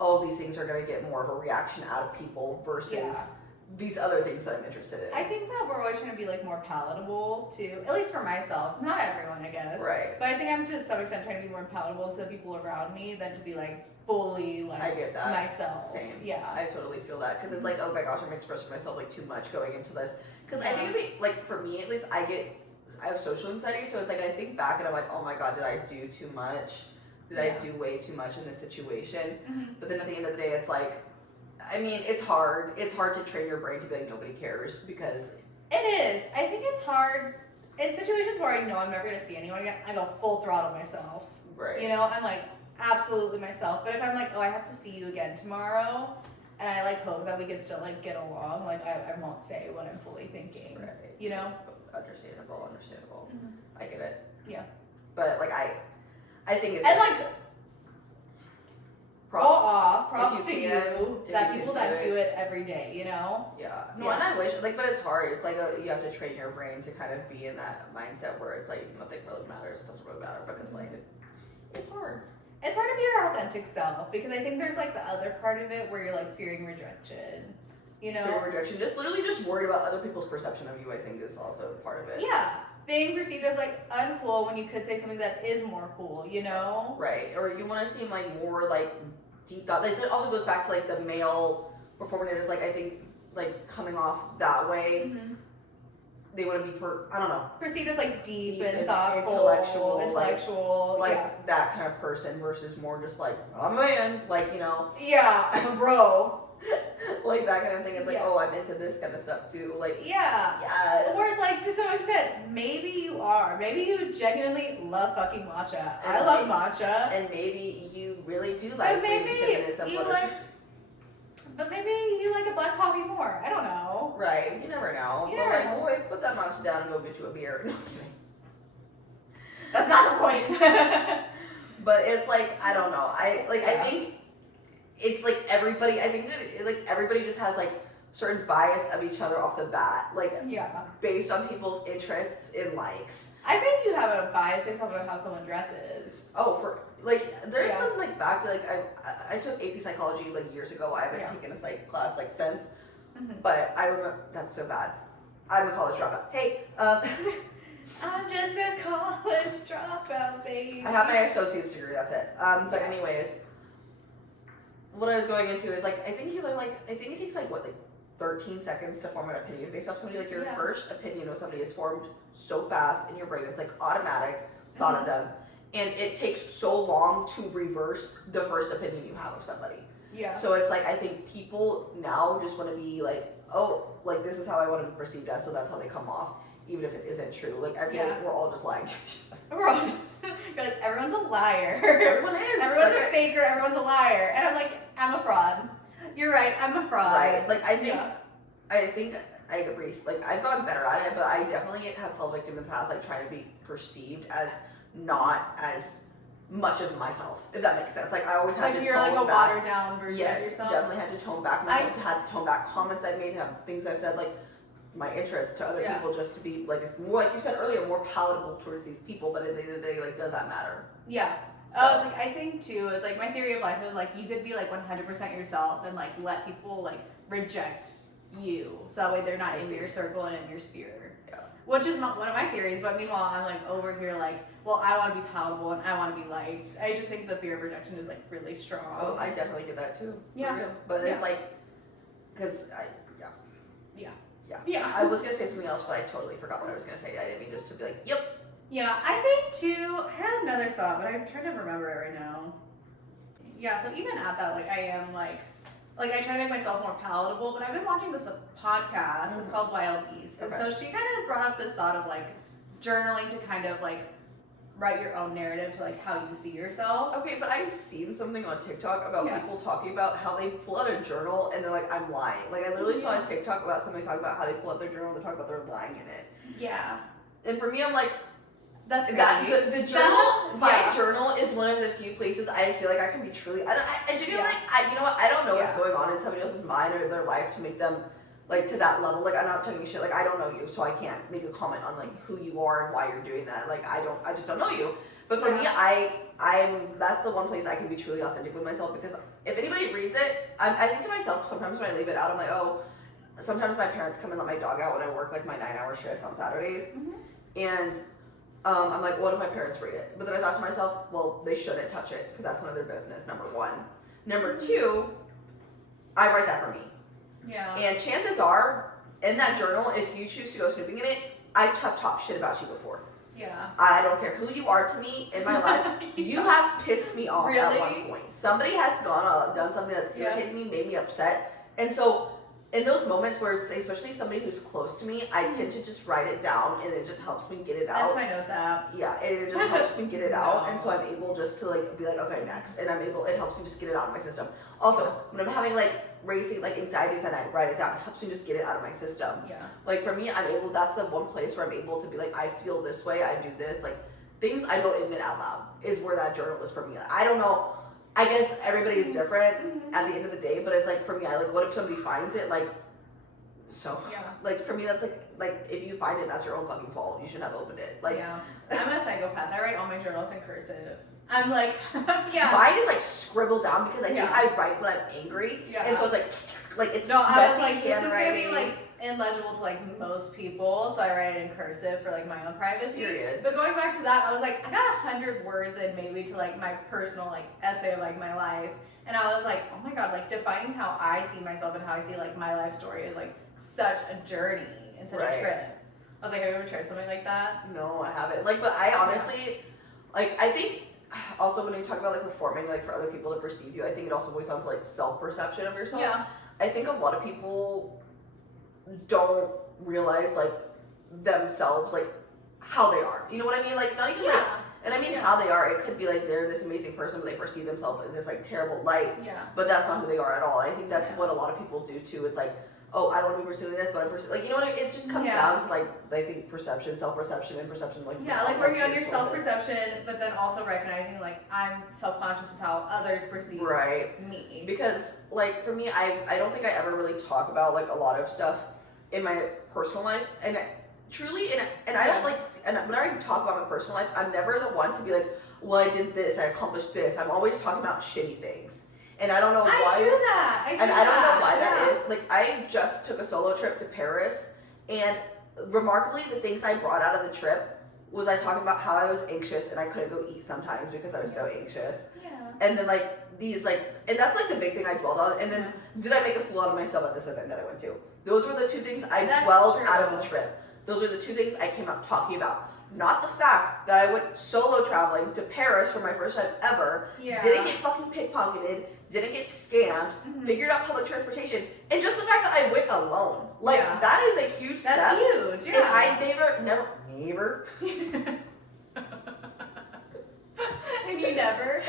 oh, these things are gonna get more of a reaction out of people versus these other things that I'm interested in. I think that we're always trying to be like more palatable to, at least for myself. Not everyone, I guess. Right. But I think I'm to some extent trying to be more palatable to the people around me than to be like fully like I get that. myself. Same. Yeah. I totally feel that because it's like, oh my gosh, I'm expressing myself like too much going into this. Because I think like for me at least, I have social anxiety, so it's like I think back and I'm like, oh my god, did I do too much? Did I do way too much in this situation? But then at the end of the day, it's like, I mean, it's hard. It's hard to train your brain to be like, nobody cares because it is. I think it's hard in situations where I know I'm never gonna see anyone again. I go full throttle myself. Right. You know, I'm like absolutely myself. But if I'm like, oh, I have to see you again tomorrow, and I like hope that we can still like get along, like I won't say what I'm fully thinking. Right. You know. Understandable. I get it. Yeah. But like I think it's and like. Props to you that people that do it every day, you know? Yeah. No, and I wish, like, but it's hard. It's like you have to train your brain to kind of be in that mindset where it's like nothing really matters. It doesn't really matter, but it's like, it's hard. It's hard to be your authentic self because I think there's like the other part of it where you're like fearing rejection, you know? Fearing rejection. Just literally just worried about other people's perception of you, I think is also part of it. Yeah. Being perceived as like uncool when you could say something that is more cool, you know? Right. Or you want to seem like more like deep thought. It also goes back to like the male performative is like I think like coming off that way. They want to be I don't know. Perceived as like deep and thoughtful, intellectual, like that kind of person versus more just like I'm a man, like you know. Yeah, I'm a bro. Like that kind of thing. It's like, oh, I'm into this kind of stuff too. Like, yeah. Or it's like, to some extent, maybe you are. Maybe you genuinely love fucking matcha. And I love matcha. And maybe you really do like but maybe you like, but maybe you like a black coffee more. I don't know. Right. You never know. You but never like, know. boy, put that matcha down and go get you a beer. No, that's not the point. But it's like, I don't know. I think it's like everybody, I think like everybody just has like certain bias of each other off the bat, like based on people's interests and likes. I think you have a bias based off of how someone dresses. Oh, for like there's some like back to like I took AP psychology like years ago. I haven't taken a psych class like since, but I remember that's so bad. I'm a college dropout. Hey, I'm just a college dropout, baby. I have my associate's degree. That's it. But anyways. What I was going into is like I think it takes like 13 seconds to form an opinion based off somebody. Like your first opinion of somebody is formed so fast in your brain. It's like automatic thought of them, and it takes so long to reverse the first opinion you have of somebody. Yeah. So it's like, I think people now just want to be like, oh, like this is how I want to be perceived as, so that's how they come off, even if it isn't true. Like I feel like we're all just lying to each other. We're all just, you're like, everyone's a liar. Everyone is. Everyone's like, a faker, everyone's a liar. And I'm like, I'm a fraud. You're right, I'm a fraud. Right. Like I think I agree. Like I've gotten better at it, but I definitely have felt victim in the past, like trying to be perceived as not as much of myself, if that makes sense. Like I always had to you're tone like a back. watered down version of yourself. Definitely had to tone back myself. Had to tone back comments I made, things I've said, like my interests to other people, just to be like, it's more like you said earlier, more palatable towards these people. But at the end of the day, like, does that matter? Yeah. So. I was like, I think too, it's like my theory of life is like you could be like 100% yourself and like let people like reject you, so that way they're not in your circle and in your sphere. Yeah. Which is not one of my theories, but meanwhile I'm like over here like, well, I want to be palatable and I want to be liked. I just think the fear of rejection is like really strong. Oh, I definitely get that too. Yeah. Real. But it's like, because Yeah. I was gonna say something else, but I totally forgot what I was gonna say. I didn't mean just to be like, yep. Yeah, I think too, I had another thought, but I'm trying to remember it right now. Yeah, so even at that, like I am like I try to make myself more palatable, but I've been watching this podcast. It's called Wild East. And so she kind of brought up this thought of like journaling to kind of like write your own narrative to like how you see yourself. Okay, but I've seen something on TikTok about people talking about how they pull out a journal and they're like, I'm lying. Like I literally saw a TikTok about somebody talking about how they pull out their journal and they talk about they're lying in it. Yeah. And for me, I'm like, that's the journal. My journal is one of the few places I feel like I can be truly. I genuinely, you know what? I don't know what's going on in somebody else's mind or their life to make them like to that level. Like I'm not talking shit. Like I don't know you, so I can't make a comment on like who you are and why you're doing that. Like I just don't know you. But for me, I'm that's the one place I can be truly authentic with myself, because if anybody reads it, I think to myself sometimes when I leave it out, I'm like, oh. Sometimes my parents come and let my dog out when I work like my 9-hour shifts on Saturdays, and I'm like, what if my parents read it? But then I thought to myself, well, they shouldn't touch it because that's none of their business, number one. Number two, I write that for me. Yeah. And chances are, in that journal, if you choose to go snooping in it, I have talked shit about you before. Yeah. I don't care who you are to me in my life. You have pissed me off at one point. Somebody has done something that's irritated me, made me upset. And so in those moments where it's especially somebody who's close to me, I tend to just write it down and it just helps me get it out. That's my notes app. Yeah, and it just helps me get it out, and so I'm able just to like be like, okay, next, and it helps me just get it out of my system. Also, when I'm having like racing like anxieties and I write it down, it helps me just get it out of my system. Yeah. Like for me, that's the one place where I'm able to be like, I feel this way, I do this, like things I don't admit out loud is where that journal is for me. Like, I don't know. I guess everybody is different at the end of the day, but it's like for me, I like, what if somebody finds it? Like, so like for me, that's like if you find it, that's your own fucking fault. You shouldn't have opened it. Like, yeah, I'm a psychopath. I write all my journals in cursive. I'm like, mine is like scribbled down because I think I write when I'm angry, and so it's like it's I was like, this is gonna be like illegible to like most people, so I write it in cursive for like my own privacy. Period. But going back to that, I was like, I got 100 words in maybe to like my personal like essay of like my life, and I was like, oh my god, like defining how I see myself and how I see like my life story is like such a journey and such a trip. I was like, have you ever tried something like that? No, I haven't. Like, but I honestly, like, I think also when you talk about like performing, like for other people to perceive you, I think it also boils down to like self-perception of yourself. Yeah. I think a lot of people don't realize like themselves, like how they are. You know what I mean? Like, not even like, and I mean how they are. It could be like they're this amazing person, but they perceive themselves in this like terrible light. Yeah. But that's not who they are at all. And I think that's what a lot of people do too. It's like, oh, I don't want to be pursuing this, but I'm pursuing, like, you know what I mean? It just comes down to, like, I think perception, self-perception, and perception, like... Yeah, like, working on your self-perception, but then also recognizing, like, I'm self-conscious of how others perceive me. Because, like, for me, I don't think I ever really talk about, like, a lot of stuff in my personal life, and truly, and I don't, like, and when I talk about my personal life, I'm never the one to be like, well, I did this, I accomplished this. I'm always talking about shitty things. And I don't know why. I do that. I don't know why that is. Like, I just took a solo trip to Paris, and remarkably, the things I brought out of the trip was I talking about how I was anxious and I couldn't go eat sometimes because I was so anxious. Yeah. And then like these like, and that's like the big thing I dwelled on. And then did I make a fool out of myself at this event that I went to? Those were the two things I dwelled out of the trip. Those are the two things I came out talking about. not the fact that I went solo traveling to Paris for my first time ever, didn't get fucking pickpocketed, didn't get scammed, figured out public transportation, and just the fact that I went alone. Like, that is a huge step. That's huge, yeah. And I never. And you never?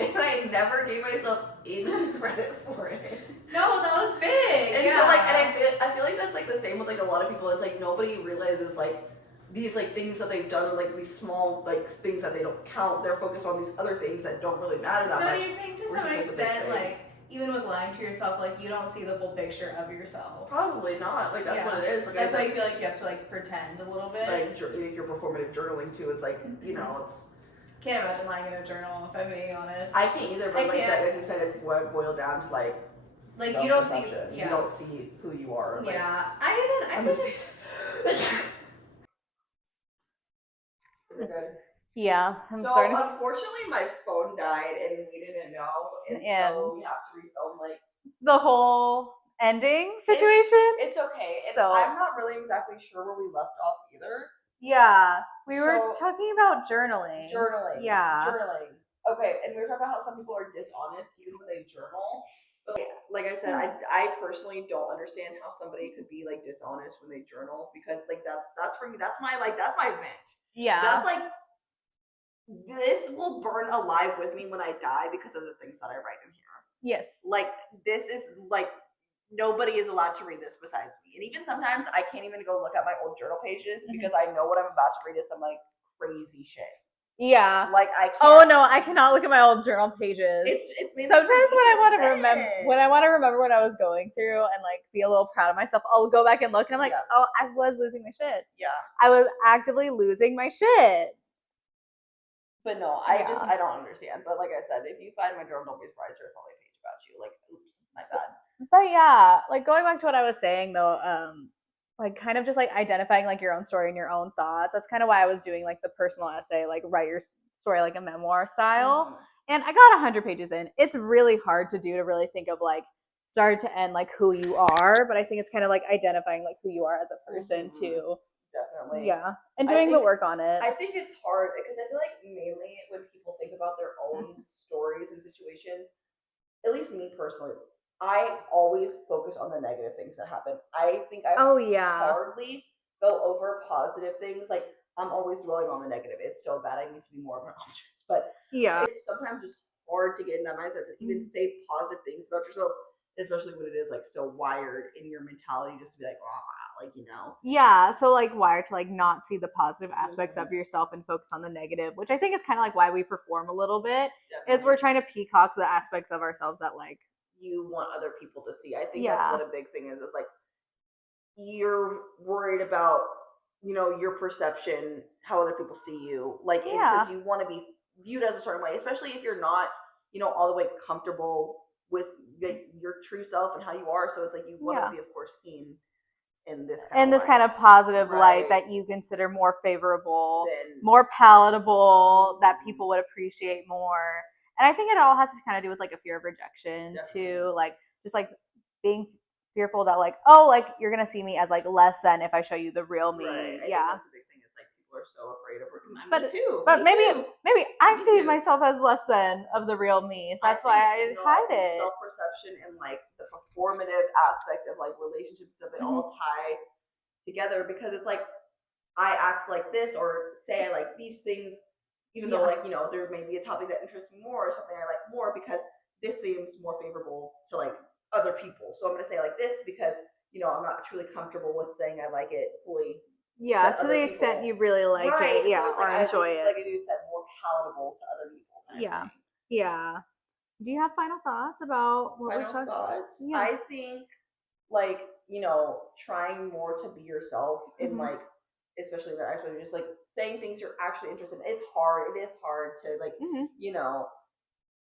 And I never gave myself any credit for it. No, that was big. And so like, and I feel like that's like the same with like a lot of people. Is like nobody realizes like these like things that they've done, like these small like things that they don't count. They're focused on these other things that don't really matter that much. So do you think to some extent, like even with lying to yourself, like you don't see the full picture of yourself? Probably not. Like that's what it is. Like, that's why I feel like you have to like pretend a little bit. Like your performative journaling too. It's like you know it's. Can't imagine lying in a journal if I'm being honest. I can't either, but like that, like you said, it boiled down to like you don't see, you don't see who you are. Like, I Yeah, unfortunately, my phone died, and we didn't know, and so we have to refilm like the whole ending situation. It's okay, and so I'm not really exactly sure where we left off either. Yeah, we were talking about journaling. Yeah. Journaling. Okay, and we were talking about how some people are dishonest even when they journal. But like I said, I personally don't understand how somebody could be like dishonest when they journal, because like that's for me, that's my vent. Yeah. That's like, this will burn alive with me when I die because of the things that I write in here. Yes. Like this is like, nobody is allowed to read this besides me. And even sometimes I can't even go look at my old journal pages because I know what I'm about to read is some like crazy shit. Yeah. Like I can't. Oh no, I cannot look at my old journal pages. It's sometimes when I want to remember what I was going through and like be a little proud of myself, I'll go back and look and I'm like, oh, I was losing my shit. Yeah. I was actively losing my shit. But no, I don't understand. But like I said, if you find my journal, don't be surprised there's only a page about you. Like, oops, my bad. But yeah, like going back to what I was saying though, like kind of just like identifying like your own story and your own thoughts. That's kind of why I was doing like the personal essay, like write your story like a memoir style. And I got 100 pages in. It's really hard to do, to really think of like start to end like who you are. But I think it's kind of like identifying like who you are as a person too. Definitely. Yeah. And doing the work on it. I think it's hard because I feel like mainly when people think about their own stories and situations, at least me personally, I always focus on the negative things that happen. I think I hardly go over positive things. Like I'm always dwelling on the negative. It's so bad. I need to be more of an optimist. But it's sometimes just hard to get in that mindset to even say positive things about yourself, especially when it is like so wired in your mentality just to be like, like, you know. Yeah, so like wired to like not see the positive aspects of yourself and focus on the negative, which I think is kind of like why we perform a little bit. Is we're trying to peacock the aspects of ourselves that like you want other people to see. I think that's what a big thing is. It's like you're worried about, you know, your perception, how other people see you, like because you want to be viewed as a certain way, especially if you're not, you know, all the way comfortable with your true self and how you are. So it's like you want to be, of course, seen in this kind of positive light that you consider more favorable, more palatable, that people would appreciate more. And I think it all has to kind of do with like a fear of rejection too, like just like being fearful that like, oh, like you're gonna see me as like less than if I show you the real me. I think that's a big thing. It's like people are so afraid of me too. But maybe I see myself as less than of the real me, so that's why I hide it. Self-perception and like the performative aspect of like relationships, stuff, they all tie together because it's like I act like this or say I like these things. Even though, like, you know, there may be a topic that interests me more or something I like more because this seems more favorable to, like, other people. So I'm going to say like this because, you know, I'm not truly comfortable with saying I like it fully. Yeah, to the extent you really like it, so or enjoy it. Like you said, more palatable to other people. Yeah. Do you have final thoughts about what we're talking about? Yeah. I think, like, you know, trying more to be yourself in, like, especially that actually just like saying things you're actually interested in. It's hard. It is hard to like, you know,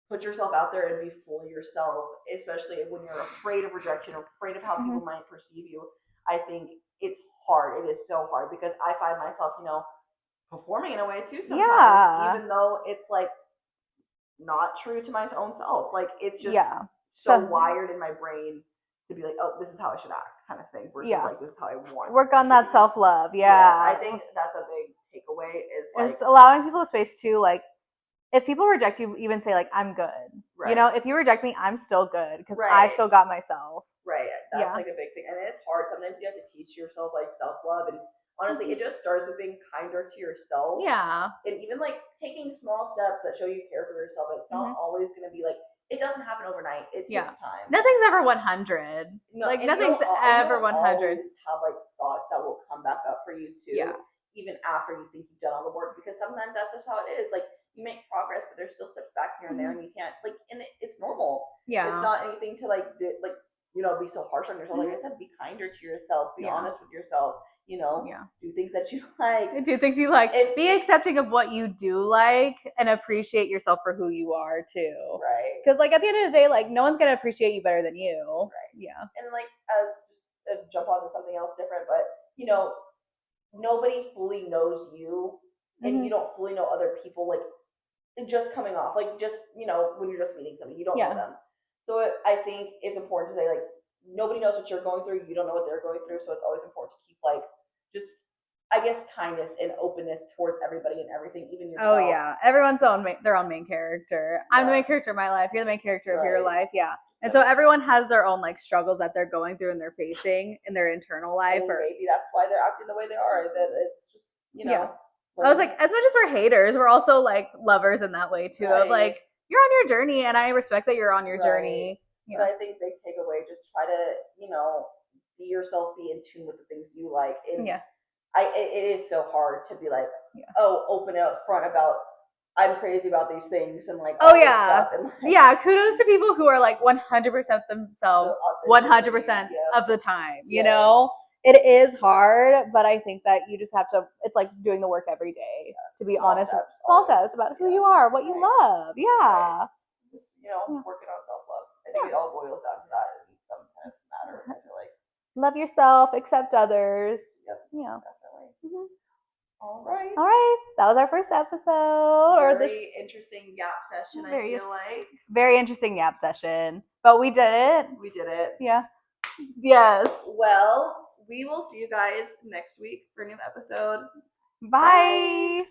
put yourself out there and be fully yourself, especially when you're afraid of rejection or afraid of how people might perceive you. I think it's hard. It is so hard because I find myself, you know, performing in a way too sometimes, even though it's like not true to my own self. Like it's just so wired in my brain to be like, oh, this is how I should act, kind of thing. Versus like, this is how I want. Work on that self-love. Yeah. Yes, I think that's a big takeaway is like It's allowing people a space to like, if people reject you, even say like, I'm good. Right. You know, if you reject me, I'm still good because I Right. still got myself. Right. That's Yeah. like a big thing. And it's hard. Sometimes you have to teach yourself like self-love. And honestly, it just starts with being kinder to yourself. Yeah. And even like taking small steps that show you care for yourself. It's not always going to be like, it doesn't happen overnight. It takes time. Nothing's ever 100. No, like and nothing's ever 100. Always have like thoughts that will come back up for you too. Yeah. Even after you think you've done all the work, because sometimes that's just how it is. Like you make progress, but there's still steps back here and there, and you can't like, and it's normal. Yeah. It's not anything to like be so harsh on yourself. Like I said, be kinder to yourself. Be honest with yourself. You know, do things that you like. Do things you like. Be accepting of what you do like and appreciate yourself for who you are too. Right. Because like at the end of the day, like no one's gonna appreciate you better than you. Right. Yeah. And like as just jump onto something else different, but you know, nobody fully knows you, and you don't fully know other people. Like just coming off, like just when you're just meeting somebody, you don't know them. So I think it's important to say like nobody knows what you're going through. You don't know what they're going through. So it's always important to keep like just, I guess, kindness and openness towards everybody and everything, even yourself. Oh yeah, everyone's their own main character. I'm the main character of my life. You're the main character of your life. Yeah. And so everyone has their own like struggles that they're going through and they're facing in their internal life. And maybe that's why they're acting the way they are. That it's just I was like, as much as we're haters, we're also like lovers in that way too. Of like, you're on your journey, and I respect that you're on your journey. Yeah. But I think big takeaway, just try to be yourself, be in tune with the things you like. And it is so hard to be like, open up front about I'm crazy about these things and like all this stuff. And, like, kudos to people who are like 100% themselves 100% of the time. You know, it is hard, but I think that you just have to. It's like doing the work every day to be honest. Small steps about who you are, what you love. Yeah. Just working on self-love. I think it all boils down to that in some kind of matter. I feel like love yourself, accept others. Yep. Yeah. Definitely. All right. That was our first episode. Very interesting yap session, I feel like. Very interesting yap session. But we did it. We did it. Yeah. Yes. Well, we will see you guys next week for a new episode. Bye.